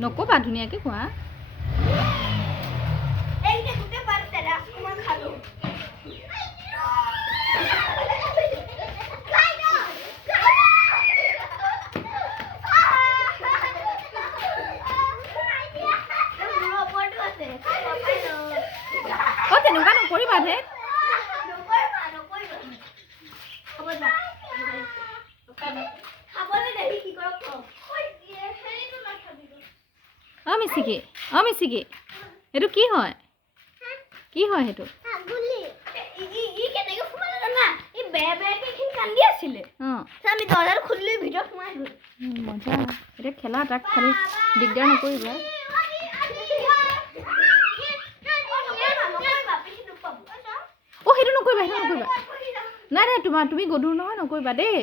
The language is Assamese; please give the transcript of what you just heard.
নকবা ধুনীয়াকৈ খোৱা তেনেকুৱা নকৰিবা দে মিচিকি মিচিকি এইটো কি হয় সেইটো মজা এতিয়া খেলা তাক খালি দিগদাৰ নকৰিবা সেইটো নকৰিবা নাই তুমি গধুৰ নহয় নকৰিবা দেই